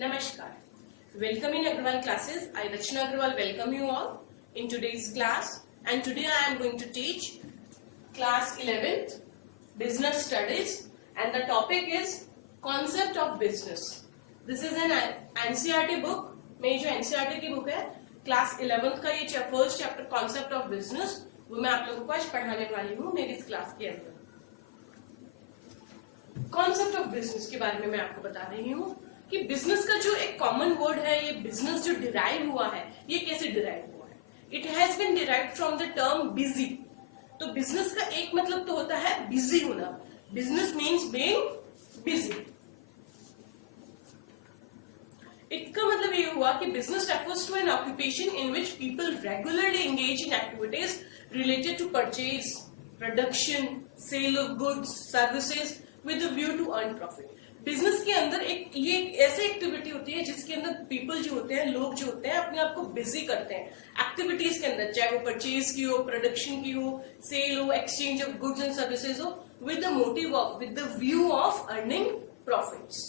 Namaskar. Welcome in Agrawal classes. I Rachna Agrawal welcome you all in today's class, and today I am going to teach class 11th business studies, and the topic is concept of business. This is an NCERT book. मेरी जो NCERT की book है class 11th का ये first chapter concept of business वो मैं आप लोगों को आज पढ़ाने वाली हूँ मेरी इस क्लास के अंदर। कॉन्सेप्ट ऑफ बिजनेस के बारे में मैं आपको बता रही हूँ कि बिजनेस का जो एक कॉमन वर्ड है, ये बिजनेस जो डिराइव हुआ है, ये कैसे डिराइव हुआ है? It has been derived from the term busy. तो बिजनेस का एक मतलब तो होता है बिजी होना। Business means being busy. इसका मतलब ये हुआ कि business refers to an occupation in which people regularly engage in activities related to purchase, production, sale of goods, services with the view to earn profit. Business के अंदर ये ऐसी activity होती है जिसके अंदर पीपल जो होते हैं, लोग जो होते हैं, अपने आप को बिजी करते हैं एक्टिविटीज के अंदर, चाहे वो परचेज की हो, प्रोडक्शन की हो, सेल हो, exchange of goods and services हो, with the motive of, with the view of earning profits.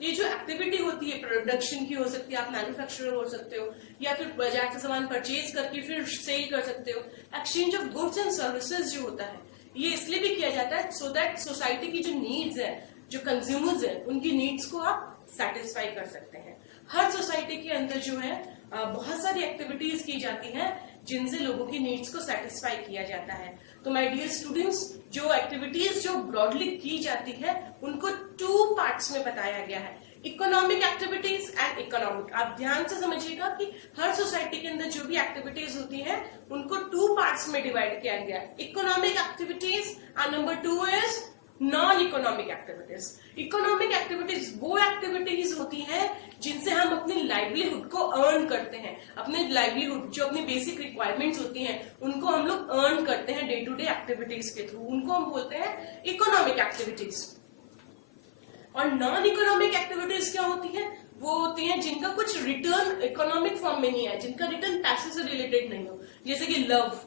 ये जो एक्टिविटी होती है प्रोडक्शन की हो सकती है, आप मैन्युफैक्चरर हो सकते हो, या फिर बाजार से सामान परचेज करके फिर सेल कर सकते हो। Exchange of goods and services जो होता है ये इसलिए भी किया जाता है सो दैट सोसाइटी की जो नीड्स है, जो कंज्यूमर्स हैं, उनकी नीड्स को आप सेटिस्फाई कर सकते हैं। हर सोसाइटी के अंदर जो है बहुत सारी एक्टिविटीज की जाती हैं जिनसे लोगों की नीड्स को सेटिस्फाई किया जाता है। तो माय डियर स्टूडेंट्स, जो एक्टिविटीज जो ब्रॉडली की जाती है उनको टू पार्ट्स में बताया गया है, इकोनॉमिक एक्टिविटीज एंड इकोनॉमिक। आप ध्यान से समझिएगा कि हर सोसाइटी के अंदर जो भी एक्टिविटीज होती हैं उनको टू पार्ट्स में डिवाइड किया गया है, economic activities and number 2 is non economic activities. Economic activities वो एक्टिविटीज होती हैं जिनसे हम अपनी लाइवलीहुड को अर्न करते हैं। अपने लाइवलीहुड जो अपनी बेसिक रिक्वायरमेंट्स होती हैं उनको हम लोग अर्न करते हैं डे टू डे एक्टिविटीज के थ्रू, उनको हम बोलते हैं इकोनॉमिक एक्टिविटीज। और नॉन इकोनॉमिक एक्टिविटीज क्या होती हैं? वो होती हैं जिनका कुछ रिटर्न इकोनॉमिक फॉर्म में नहीं है, जिनका रिटर्न पैसे से रिलेटेड नहीं हो, जैसे कि लव,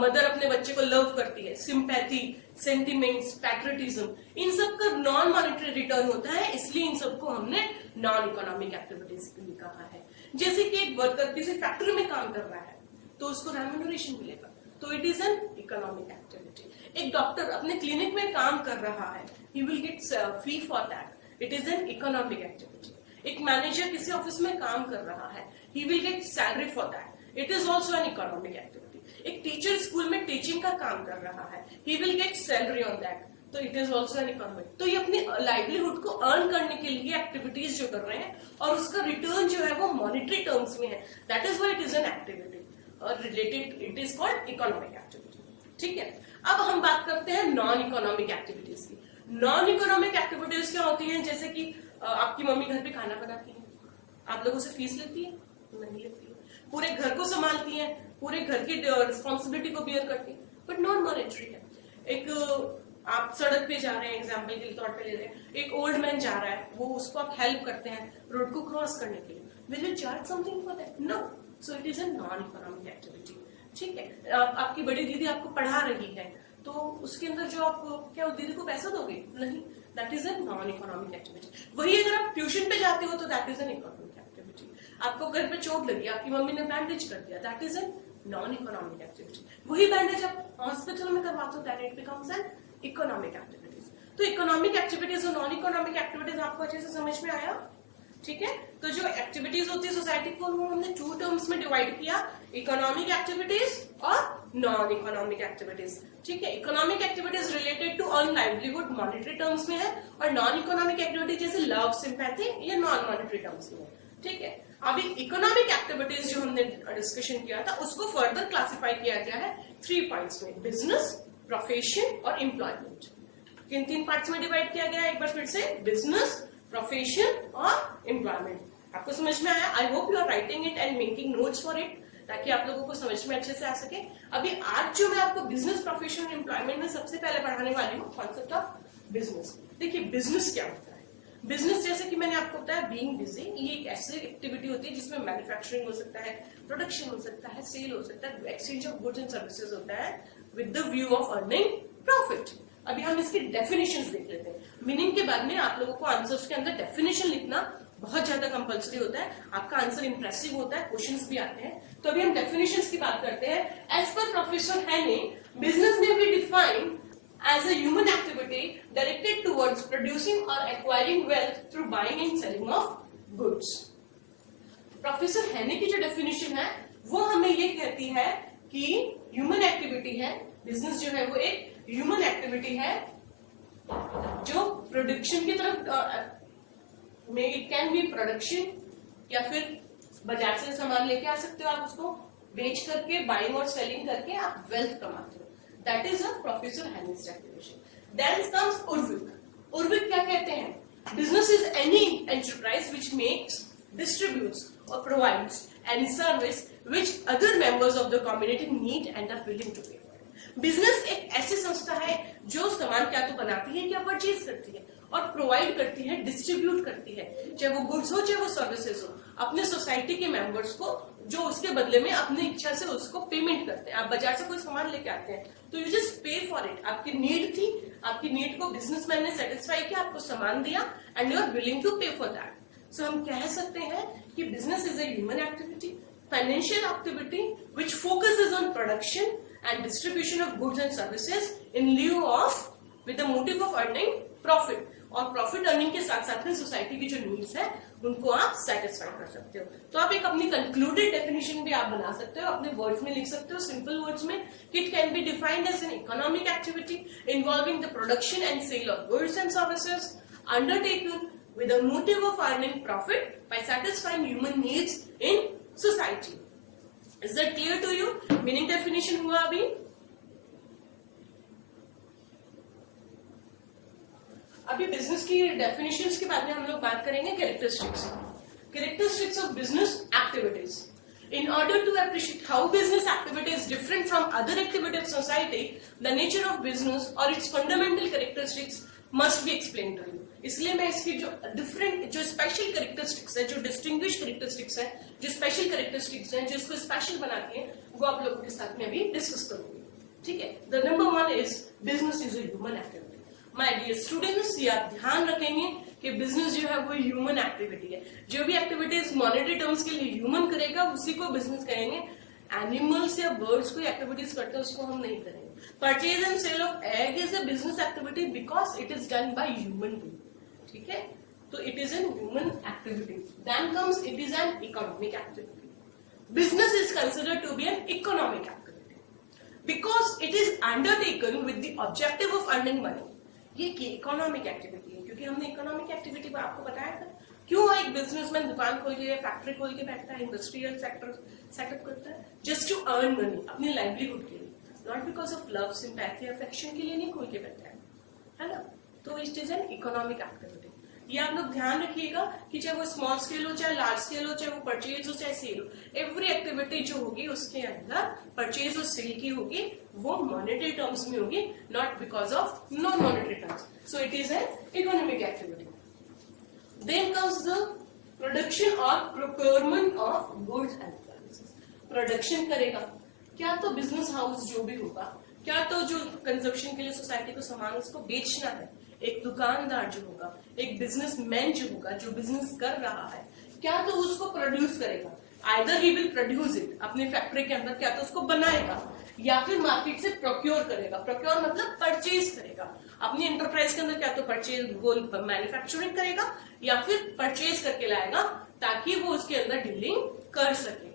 मदर अपने बच्चे को लव करती है, सिंपैथी, सेंटिमेंट्स, पैट्रियटिज्म, इन सब का नॉन मॉनेटरी रिटर्न होता है, इसलिए इन सबको हमने नॉन इकोनॉमिक एक्टिविटीज के लिए कहा है। जैसे कि एक वर्कर किसी फैक्ट्री में काम कर रहा है तो उसको रेम्यूनरेशन मिलेगा, तो it is an economic activity. एक डॉक्टर अपने क्लिनिक में काम कर रहा है, he will get fee for that, it is an economic activity. एक मैनेजर किसी ऑफिस में काम कर रहा है, he will get salary for that, it is also an economic activity. एक टीचर स्कूल में टीचिंग का काम कर रहा है, he will get salary on that, तो it is also an economic. तो ये अपनी लाइवलीहुड को अर्न करने के लिए एक्टिविटीज जो कर रहे हैं और उसका रिटर्न जो है वो मॉनेटरी टर्म्स में है, that is why it is an activity और related, it is called economic activity. ठीक है, अब हम बात करते हैं नॉन इकोनॉमिक एक्टिविटीज की। नॉन इकोनॉमिक एक्टिविटीज क्या होती हैं? जैसे कि आपकी मम्मी घर पे खाना बनाती है, आप लोगों से फीस लेती है? नहीं लेती है। पूरे घर को संभालती है, पूरे घर की रिस्पॉन्सिबिलिटी को बियर करती है, बट नॉन मॉनेटरी है। एक आप सड़क पे जा रहे हैं, एग्जाम्पल के तौर पे ले रहे हैं, एक ओल्ड मैन जा रहा है, वो उसको आप हेल्प करते हैं रोड को क्रॉस करने के लिए, will you charge something for that? No, so it is a non economic activity. ठीक है, आपकी बड़ी दीदी आपको पढ़ा रही है तो उसके अंदर जो आप क्या उस दीदी को पैसा दोगे? नहीं, that is an non economic activity. वही अगर आप ट्यूशन पे जाते हो तो that is an economic activity. आपको घर पे चोट लगी, आपकी मम्मी ने बैंडेज कर दिया, that is an non economic activity. वही बैंडेज आप हॉस्पिटल में करवाते हो, that it becomes an economic activities. तो इकोनॉमिक एक्टिविटीज और नॉन इकोनॉमिक एक्टिविटीज आपको अच्छे से समझ में आया? ठीक है, तो जो एक्टिविटीज होती है सोसाइटी को हमने टू टर्म्स में डिवाइड किया, इकोनॉमिक एक्टिविटीज और नॉन इकोनॉमिक एक्टिविटीज। ठीक है, economic activities related to earn livelihood monetary terms में है, और नॉन इकोनॉमिक एक्टिविटीज जैसे लव, सिंपैथी, ये नॉन मॉनेटरी टर्म्स में है। ठीक है, अभी इकोनॉमिक एक्टिविटीज जो हमने डिस्कशन किया था उसको फर्दर क्लासिफाई किया गया है 3 पॉइंट्स में, बिजनेस, प्रोफेशन और एम्प्लॉयमेंट। किन 3 पार्ट्स में डिवाइड किया गया है? एक बार फिर से, बिजनेस, प्रोफेशन और एम्प्लॉयमेंट। आपको समझ में आया? I hope you are writing it and making notes for it, ताकि आप लोगों को समझ में अच्छे से आ सके। अभी आज जो मैं आपको बिजनेस, प्रोफेशन और एम्प्लॉयमेंट में सबसे पहले पढ़ाने वाली हूँ कॉन्सेप्ट ऑफ बिजनेस। देखिए बिजनेस क्या होता है। बिजनेस जैसे कि मैंने आपको बताया, बीइंग बिजी, ये एक ऐसी एक्टिविटी होती है जिसमें मैन्युफैक्चरिंग हो सकता है, प्रोडक्शन हो सकता है, सेल हो सकता है, exchange of goods and services होता है with the view of earning profit. अभी हम इसकी डेफिनेशंस देख लेते हैं। मीनिंग के बाद में आप लोगों को आंसर्स के अंदर डेफिनेशन लिखना बहुत ज्यादा कंपल्सरी होता है, आपका आंसर इंप्रेसिव होता है, क्वेश्चंस भी आते हैं। तो अभी हम डेफिनेशंस की बात करते हैं। एज पर प्रोफेसर हैने, बिजनेस में be defined as a human activity directed towards producing or acquiring wealth through buying and selling of goods। Professor हैने की जो डेफिनेशन है वो हमें ये कहती है कि ह्यूमन एक्टिविटी है, बिजनेस जो है वो एक ह्यूमन एक्टिविटी है जो प्रोडक्शन की तरफ में, इट कैन बी प्रोडक्शन या फिर बाजार से सामान लेके आ सकते हो, आप उसको बेच करके बाइंग और सेलिंग करके आप वेल्थ कमाते हो। That is a Professor Hanne's definition. Then comes Urvik. Urvik क्या कहते हैं? Business is any enterprise which makes, distributes or provides any service which other members of the community need and are willing to pay for. Business एक ऐसी संस्था है जो सामान क्या तो बनाती है, क्या परचेज करती है और प्रोवाइड करती है, डिस्ट्रीब्यूट करती है, चाहे वो गुड्स हो चाहे वो सर्विसेज हो, अपने सोसाइटी के मेंबर्स को, जो उसके बदले में अपनी इच्छा से उसको पेमेंट करते हैं। आप बाजार से कोई सामान लेके आते हैं तो यू जस्ट पे फॉर इट, आपकी नीड थी, आपकी नीड को बिजनेसमैन ने सेटिस्फाई किया, आपको सामान दिया and you are willing to pay for that. So हम कह सकते हैं कि business is a human activity, financial activity which focuses on production and distribution of goods and services in lieu of with the motive of earning profit. और profit earning के साथ साथ में सोसाइटी की जो नीड्स है उनको आप सेटिस्फाई कर सकते हो। तो आप एक अपनी कंक्लूडेड डेफिनेशन भी आप बना सकते हो, अपने वर्ड्स में लिख सकते हो, सिंपल वर्ड्स में। It can be defined as an economic activity involving the production and sale of goods and services undertaken with the motive of earning profit by satisfying human needs in society. Is that clear to you? Meaning definition हुआ अभी। अभी business की definitions के बाद में हम लोग बात करेंगे characteristics. Characteristics of business activities. In order to appreciate how business activity is different from other activities of society, the nature of business or its fundamental characteristics must be explained to you. इसलिए मैं इसकी जो different, जो special characteristics है, जो distinguish characteristics है, जो special characteristics है, जो इसको स्पेशल बनाती है, वो आप लोगों के साथ में अभी डिस्कस करूंगी। ठीक है? The number 1 is business is a human activity. My dear students, ये आप ध्यान रखेंगे कि बिजनेस जो है वो ह्यूमन एक्टिविटी है। जो भी एक्टिविटीज मॉनेटरी टर्म्स के लिए ह्यूमन करेगा उसी को बिजनेस कहेंगे। एनिमल्स या बर्ड्स कोई एक्टिविटीज करते हैं उसको हम नहीं करेंगे। Purchase and sale of egg is a business activity because it is done by human being. ठीक है? तो it is an human activity. Then comes it is an economic activity. Business is considered to be an economic activity because it is undertaken with the objective of earning money. ये economic activity है क्योंकि हमने economic activity पर आपको बताया था। क्यों एक बिजनेसमैन दुकान खोल के, फैक्ट्री खोल के बैठता है, इंडस्ट्रियल सेक्टर सेटअप करता है? जस्ट टू अर्न मनी, अपनी लाइवलीहुड के लिए, not because of love, sympathy, affection के लिए नहीं खोल के बैठता है ना? तो it is an economic activity. ये आप लोग ध्यान रखिएगा कि चाहे वो स्मॉल स्केल हो, चाहे लार्ज स्केल हो, चाहे वो परचेज हो, चाहे सेल हो, एवरी एक्टिविटी जो होगी उसके अंदर परचेज और सेल की होगी वो मॉनेटरी टर्म्स में होगी, not because of non monetary terms. So it is an economic activity. Then comes the production और procurement of goods and services. Production करेगा क्या? तो बिजनेस हाउस जो भी होगा, क्या तो जो कंजप्शन के लिए सोसाइटी को सामान उसको बेचना है, एक दुकानदार जो होगा, एक बिजनेसमैन जो होगा, जो बिजनेस कर रहा है, क्या तो उसको प्रोड्यूस करेगा। Either he will produce it अपनी फैक्ट्री के अंदर, क्या तो उसको बनाएगा, या फिर मार्केट से प्रोक्योर करेगा। प्रोक्योर मतलब परचेज करेगा। अपनी एंटरप्राइज के अंदर क्या तो परचेज, वो मैन्युफैक्चरिंग करेगा या फिर परचेज करके लाएगा ताकि वो उसके अंदर डीलिंग कर सके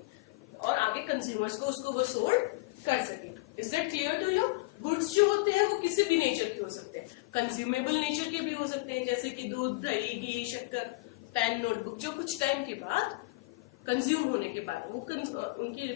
और आगे कंज्यूमर्स को उसको वो सोल्ड कर सके। Is that clear to you? Goods जो होते हैं वो किसी भी नेचर के हो सकते हैं, कंज्यूमेबल नेचर के भी हो सकते हैं, जैसे कि दूध, दही, घी, शक्कर, पेन, नोटबुक, जो कुछ टाइम के बाद कंज्यूम होने के बाद वो उनकी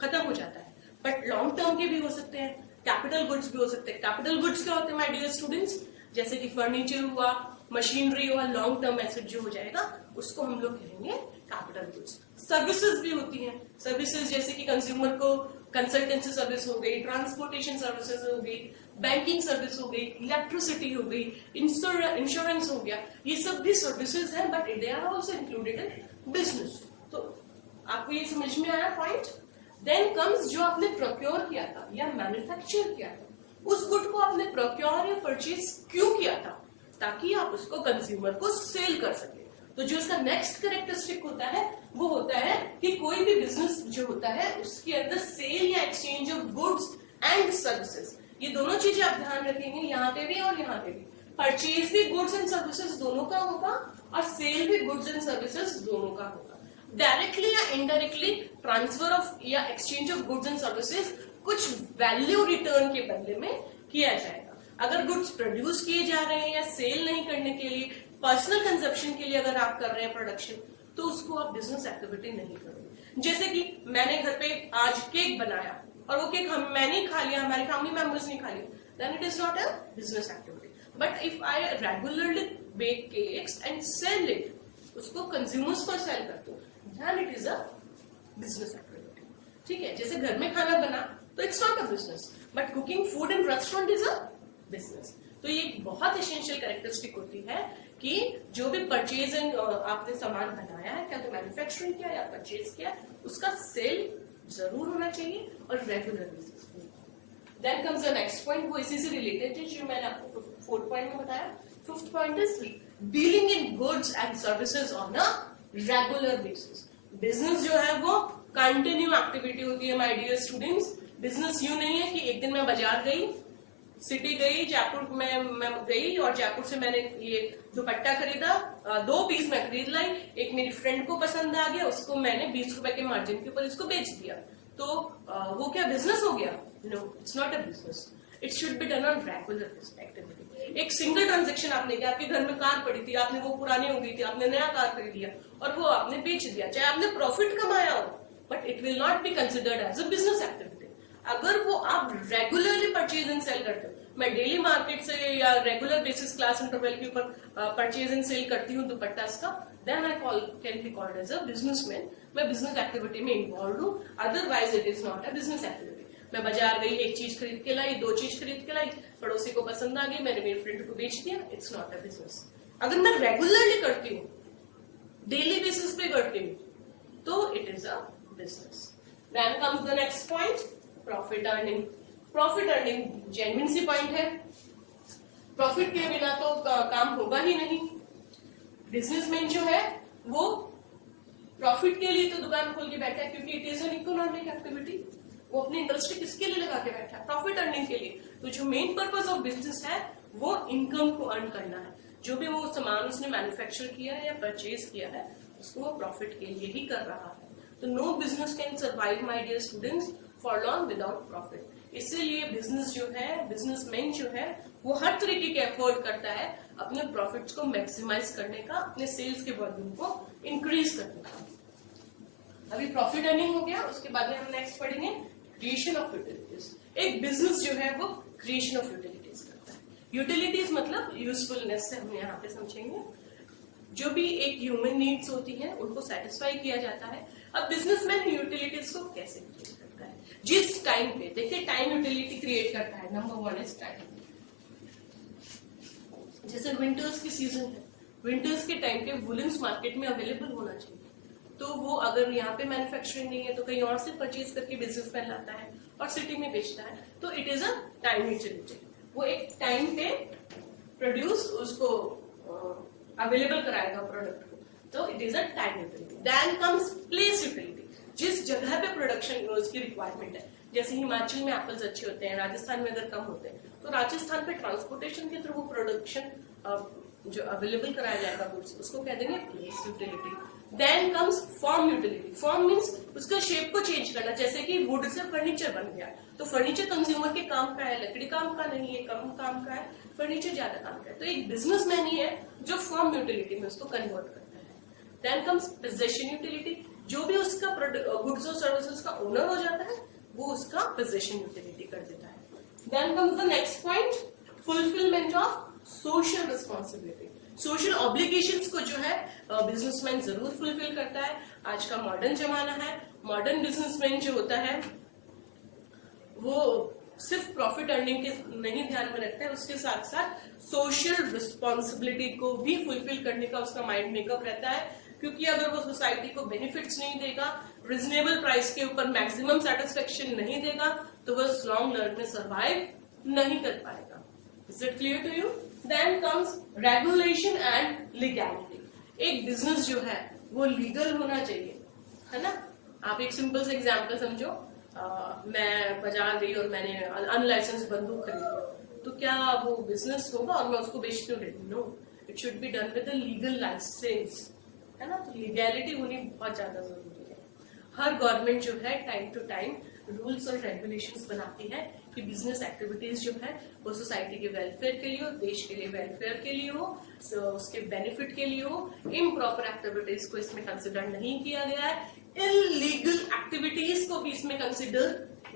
खत्म हो जाता है। बट लॉन्ग टर्म के भी हो सकते हैं, कैपिटल गुड्स भी हो सकते हैं। कैपिटल गुड्स क्या होते हैं माय डियर स्टूडेंट्स? जैसे कि फर्नीचर हुआ, मशीनरी हुआ, लॉन्ग टर्म एसेट जो हो जाएगा उसको हम लोग कहेंगे कैपिटल गुड्स। सर्विसेज भी होती हैं। सर्विसेज जैसे कि कंज्यूमर को कंसल्टेंसी सर्विस हो गई, ट्रांसपोर्टेशन सर्विसेज हो गई, बैंकिंग सर्विस हो गई, इलेक्ट्रिसिटी हो गई, इंश्योरेंस हो गया, ये सब भी सर्विसेज हैं but they are also included in business. तो आपको ये समझ में आया पॉइंट? देन कम्स जो आपने प्रोक्योर किया था या मैन्युफैक्चर किया था, उस गुड को आपने प्रोक्योर या परचेज क्यों किया था? ताकि आप उसको कंज्यूमर को सेल कर सके। तो तो जो इसका नेक्स्ट कैरेक्टरिस्टिक होता है वो होता है कि कोई भी बिजनेस जो होता है उसके अंदर सेल या exchange of goods and services, ये दोनों चीजें आप ध्यान रखेंगे, यहाँ पे भी और यहाँ पे भी। परचेज भी गुड्स एंड सर्विसेज दोनों का होगा और सेल भी गुड्स एंड सर्विसेज दोनों का होगा। डायरेक्टली या इनडायरेक्टली ट्रांसफर ऑफ या exchange of goods and services कुछ वैल्यू रिटर्न के बदले में किया जाएगा। अगर गुड्स प्रोड्यूस किए जा रहे हैं या सेल नहीं करने के लिए, पर्सनल कंजप्शन के लिए अगर आप कर रहे हैं प्रोडक्शन, तो उसको आप बिजनेस एक्टिविटी नहीं करोगे। जैसे कि मैंने घर पे आज केक बनाया और वो केक मैंने खा लिया, हमारी फैमिली मेंबर्स ने खा लिया, then it is not a business activity. But if I regularly bake cakes and sell it, उसको कंज्यूमर्स को सेल करते हो, then it is a business activity. ठीक है, जैसे घर में खाना बना तो it's not a business, but cooking food in restaurant is a business. तो ये बहुत एसेंशियल कैरेक्टरिस्टिक होती है कि जो भी परचेज एंड आपने सामान बनाया है, क्या तो मैन्युफैक्चरिंग किया या परचेज किया, उसका सेल जरूर होना चाहिए और रेगुलर बेसिस पे। Then comes the next point, वो इसी से रिलेटेड है जो मैंने आपको फोर्थ पॉइंट में बताया। Fifth point is dealing in goods and services on a regular basis. Business जो है वो कंटिन्यू एक्टिविटी होती है माय डियर स्टूडेंट्स। बिजनेस यूं नहीं है कि एक दिन मैं बाजार गई, सिटी गई, जयपुर में मैं गई और जयपुर से मैंने ये दुपट्टा खरीदा, 2 पीस मैं खरीद लाई, एक मेरी फ्रेंड को पसंद आ गया, उसको मैंने 20 रुपए के मार्जिन के ऊपर इसको बेच दिया, तो वो क्या बिजनेस हो गया? No, it's not a business. It should be done on regular activity. एक सिंगल ट्रांजेक्शन आपने किया, आपके घर में कार पड़ी थी, आपने वो पुरानी हो गई थी, आपने नया कार खरीद लिया और वो आपने बेच दिया, चाहे आपने प्रॉफिट कमाया हो, but it will not be considered as a business activity. अगर वो आप रेगुलरली परचेज एंड सेल करते हो, मैं डेली मार्केट से या रेगुलर बेसिस क्लास इंटरवल के ऊपर परचेज एंड सेल करती हूँ दुपट्टा का, then I can be called as a businessman. मैं बिजनेस एक्टिविटी में इन्वॉल्व हूँ, otherwise it is not a business activity. मैं बाजार गई, एक चीज खरीद के लाई, 2 चीज खरीद के लाई, पड़ोसी को पसंद आ गई, मैंने मेरी फ्रेंड को बेच दिया, इट्स नॉट अ बिजनेस। अगर मैं रेगुलरली करती हूँ, डेली बेसिस पे करती हूँ, तो it is a business. Then comes the next point, profit earning. Profit earning genuine सी पॉइंट है, प्रॉफिट के बिना तो काम होगा ही नहीं। बिजनेसमैन जो है वो प्रॉफिट के लिए तो दुकान खोल के बैठा है, क्योंकि it is an economic activity. वो अपनी इंडस्ट्री किसके लिए लगा के बैठा है? प्रॉफिट अर्निंग के लिए। तो जो मेन पर्पस ऑफ बिजनेस है वो इनकम को अर्न करना है। जो भी वो सामान उसने मैन्युफैक्चर किया है या परचेज किया है, उसको वो प्रॉफिट के लिए ही कर रहा है। तो no business can survive my dear students for long without profit. इसीलिए बिजनेस जो है, बिजनेसमैन जो है, वो हर तरीके के एफर्ट करता है अपने प्रॉफिट्स को मैक्सिमाइज करने का, अपने सेल्स के वॉल्यूम को इंक्रीज करने का। अभी प्रॉफिट अर्निंग हो गया, उसके बाद में हम नेक्स्ट पढ़ेंगे क्रिएशन ऑफ यूटिलिटीज। एक बिजनेस जो है वो क्रिएशन ऑफ यूटिलिटीज करता है। यूटिलिटीज मतलब यूजफुलनेस से हम यहाँ पे समझेंगे। जो भी एक ह्यूमन नीड्स होती है उनको सेटिस्फाई किया जाता है। अब बिजनेसमैन यूटिलिटीज को कैसे क्रिएट करता है? जिस टाइम पे, देखिए टाइम यूटिलिटी क्रिएट करता है। Number 1 is time. जैसे विंटर्स की सीजन है, विंटर्स के टाइम पे वुलन्स मार्केट में अवेलेबल होना चाहिए, तो वो अगर यहाँ पे मैन्युफैक्चरिंग नहीं है तो कहीं और से परचेज करके बिजनेसमैन लाता है और सिटी में बेचता है, तो it is a time utility. वो एक टाइम पे प्रोड्यूस उसको अवेलेबल कराएगा प्रोडक्ट को, तो it is a time utility. Then comes place utility, जिस जगह पे प्रोडक्शन की रिक्वायरमेंट है। जैसे हिमाचल में एप्पल्स अच्छे होते हैं, राजस्थान में अगर कम होते हैं, तो राजस्थान पे ट्रांसपोर्टेशन के थ्रू वो प्रोडक्शन जो अवेलेबल कराया जाएगा गुड्स, उसको कह देंगे place utility. Then comes form utility. Form means उसका शेप को चेंज करना, जैसे कि वुड से फर्नीचर बन गया, तो फर्नीचर कंज्यूमर के काम का है, लकड़ी काम का नहीं है, कम काम का है, फर्नीचर ज्यादा काम का है। तो एक बिजनेसमैन ही है जो फॉर्म यूटिलिटी में उसको कन्वर्ट करता है। देन कम्स पोजेशन यूटिलिटी, जो भी उसका गुड्स और सर्विसेज का ओनर हो जाता है वो उसका पोजेशन यूटिलिटी कर देता है। Then comes the next point, fulfilment of social responsibility. Social obligations को जो है बिजनेसमैन जरूर फुलफिल करता है। आज का मॉडर्न जमाना है, मॉडर्न बिजनेसमैन जो होता है वो सिर्फ प्रॉफिट अर्निंग के नहीं ध्यान में रखता है, उसके साथ साथ सोशल रिस्पॉन्सिबिलिटी को भी फुलफिल करने का उसका माइंड मेकअप रहता है। क्योंकि अगर वो सोसाइटी को बेनिफिट्स नहीं देगा, रिजनेबल प्राइस के ऊपर मैक्सिमम सेटिस्फेक्शन नहीं देगा, तो वो लॉन्ग रन में सर्वाइव नहीं कर पाएगा। Is it clear to you? Then comes regulation and legality. एक बिजनेस जो है वो लीगल होना चाहिए, है ना। आप एक सिंपल से एग्जांपल समझो, मैं बाजार गई और मैंने अनलाइसेंस बंदूक खरीद लिया, तो क्या वो बिजनेस होगा और मैं उसको बेचती हूँ? No, it should be done with legal licence, है ना। तो लीगैलिटी होनी बहुत ज्यादा जरूरी है। हर गवर्नमेंट जो है टाइम टू टाइम रूल्स और रेगुलेशंस बनाती है कि बिजनेस एक्टिविटीज जो है वो सोसाइटी के वेलफेयर के लिए हो, देश के लिए वेलफेयर के लिए हो, उसके बेनिफिट के लिए हो। इम्प्रॉपर एक्टिविटीज को इसमें कंसिडर नहीं किया गया है, इलीगल एक्टिविटीज को भी इसमें कंसिडर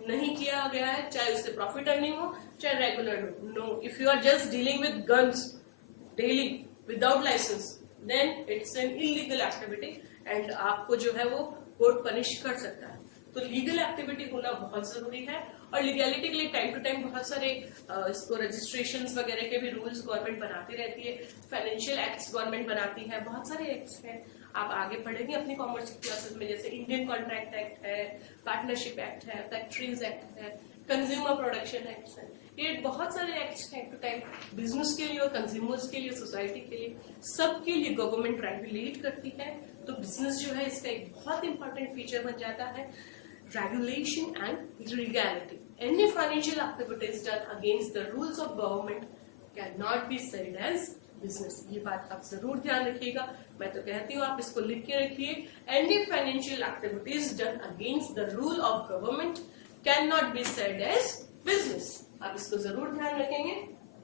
नहीं किया गया है, चाहे उससे प्रॉफिट अर्निंग हो चाहे रेगुलर हो। No, if you are just dealing with guns daily without licence then it's an illegal activity and आपको जो है वो कोर्ट पनिश कर सकता है। तो लीगल एक्टिविटी होना बहुत जरूरी है और लीगैलिटी के लिए टाइम टू टाइम बहुत सारे इसको रजिस्ट्रेशंस वगैरह के भी रूल्स गवर्नमेंट बनाती रहती है। फाइनेंशियल एक्ट्स गवर्नमेंट बनाती है, बहुत सारे एक्ट्स हैं, आप आगे पढ़ेंगे अपनी कॉमर्स की क्लासेस में, जैसे इंडियन कॉन्ट्रैक्ट एक्ट है, पार्टनरशिप एक्ट है, फैक्ट्रीज एक्ट है, कंज्यूमर प्रोडक्शन एक्ट है। ये बहुत सारे acts time to time business के लिए और कंज्यूमर्स के लिए, सोसाइटी के लिए, सबके लिए गवर्नमेंट रेगुलेट करती है। तो बिजनेस जो है इसका एक बहुत इंपॉर्टेंट फीचर बन जाता है regulation and legality. Any financial activities done against the rules of government cannot be said as business. ये बात आप जरूर ध्यान रखिएगा, मैं तो कहती हूँ आप इसको लिख के रखिए। Any financial activities done against the rule of government cannot be said as business. आप इसको जरूर ध्यान रखेंगे।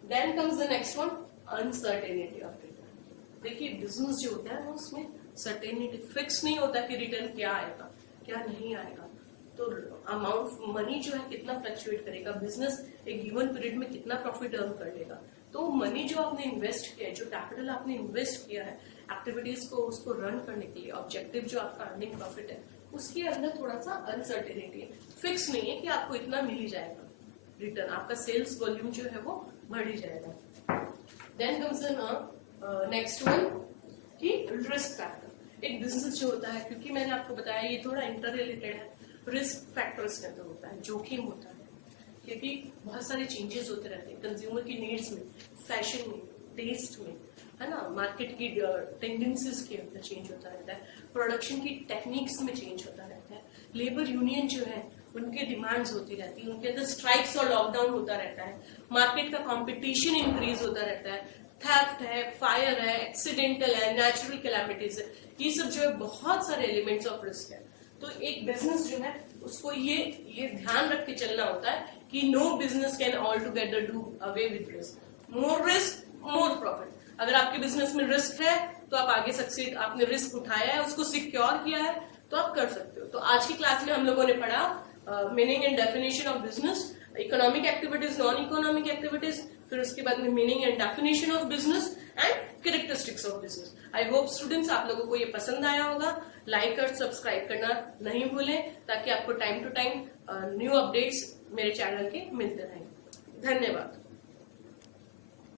Then comes the next one, uncertainty of return. देखिए बिजनेस जो होता है ना उसमें सर्टेनिटी फिक्स नहीं होता कि रिटर्न क्या आएगा क्या नहीं आएगा। तो अमाउंट मनी जो है कितना फ्लक्चुएट करेगा, बिजनेस एक गिवन पीरियड में कितना प्रॉफिट अर्न कर लेगा। तो मनी जो आपने इन्वेस्ट किया है, जो कैपिटल आपने इन्वेस्ट किया है एक्टिविटीज को उसको रन करने के लिए, ऑब्जेक्टिव जो आपका अर्निंग प्रॉफिट है उसके अंदर थोड़ा सा अनसर्टेनिटी है, फिक्स नहीं है कि आपको इतना मिल ही जाएगा रिटर्न, आपका सेल्स वॉल्यूम जो है वो बढ़ ही जाएगा। देन कम्स नेक्स्ट वन कि रिस्क फैक्टर। एक बिजनेस जो होता है, क्योंकि मैंने आपको बताया ये थोड़ा इंटर रिलेटेड है, रिस्क फैक्टर्स के अंदर होता है, जोखिम होता है, क्योंकि बहुत सारे चेंजेस होते रहते हैं कंज्यूमर की नीड्स में, फैशन में, टेस्ट में, है ना, मार्केट की टेंडेंसीज के अंदर चेंज होता रहता है, प्रोडक्शन की टेक्निक्स में चेंज होता रहता है, लेबर यूनियन जो है उनके डिमांड्स होती रहती है, उनके अंदर स्ट्राइक्स और लॉकडाउन होता रहता है, मार्केट का कॉम्पिटिशन इंक्रीज होता रहता है, थेफ्ट है, फायर है, एक्सीडेंटल है, नेचुरल कैलामिटीज है, ये सब जो है बहुत सारे एलिमेंट्स ऑफ रिस्क है। तो एक बिजनेस जो है उसको ये ध्यान रख के चलना होता है कि no business can all together do away with risk, more profit. अगर आपके बिजनेस में रिस्क है तो आप आगे सक्सीड, आपने रिस्क उठाया है, उसको सिक्योर किया है तो आप कर सकते हो। तो आज की क्लास में हम लोगों ने पढ़ा meaning and definition of business, economic activities, non economic activities, फिर उसके बाद में meaning and definition of business and characteristics of business. I hope students आप लोगों को ये पसंद आया होगा। लाइक और सब्सक्राइब करना नहीं भूलें ताकि आपको time to time new updates मेरे चैनल के मिलते रहें। धन्यवाद।